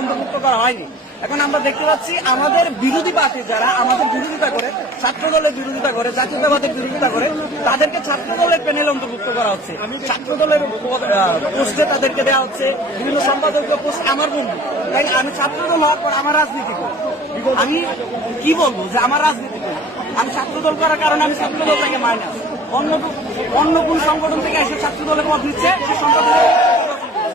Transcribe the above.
অন্তর্ভুক্ত করা হয়নি। এখন আমরা দেখতে পাচ্ছি আমাদের বিরোধী পার্টি যারা আমাদের বিরোধিতা করে, ছাত্র দলের বিরোধিতা করে, জাতীয়তাবাদের বিরোধিতা করে, তাদেরকে ছাত্র দলের প্যানেল অন্তর্ভুক্ত করা হচ্ছে। ছাত্র দলের পোস্টে তাদেরকে দেওয়া হচ্ছে, বিভিন্ন সম্পাদকীয় পোস্ট আমার বন্ধু। তাই আমি ছাত্র দল হওয়ার পর আমার রাজনীতি করি, আমি কি বলবো যে আমার রাজনীতি করি? আমি ছাত্র দল করার কারণে আমি ছাত্র দল থেকে মাইনাস, অন্য কোন সংগঠন থেকে এসে ছাত্র দলের পদ নিচ্ছে সে সংগঠনের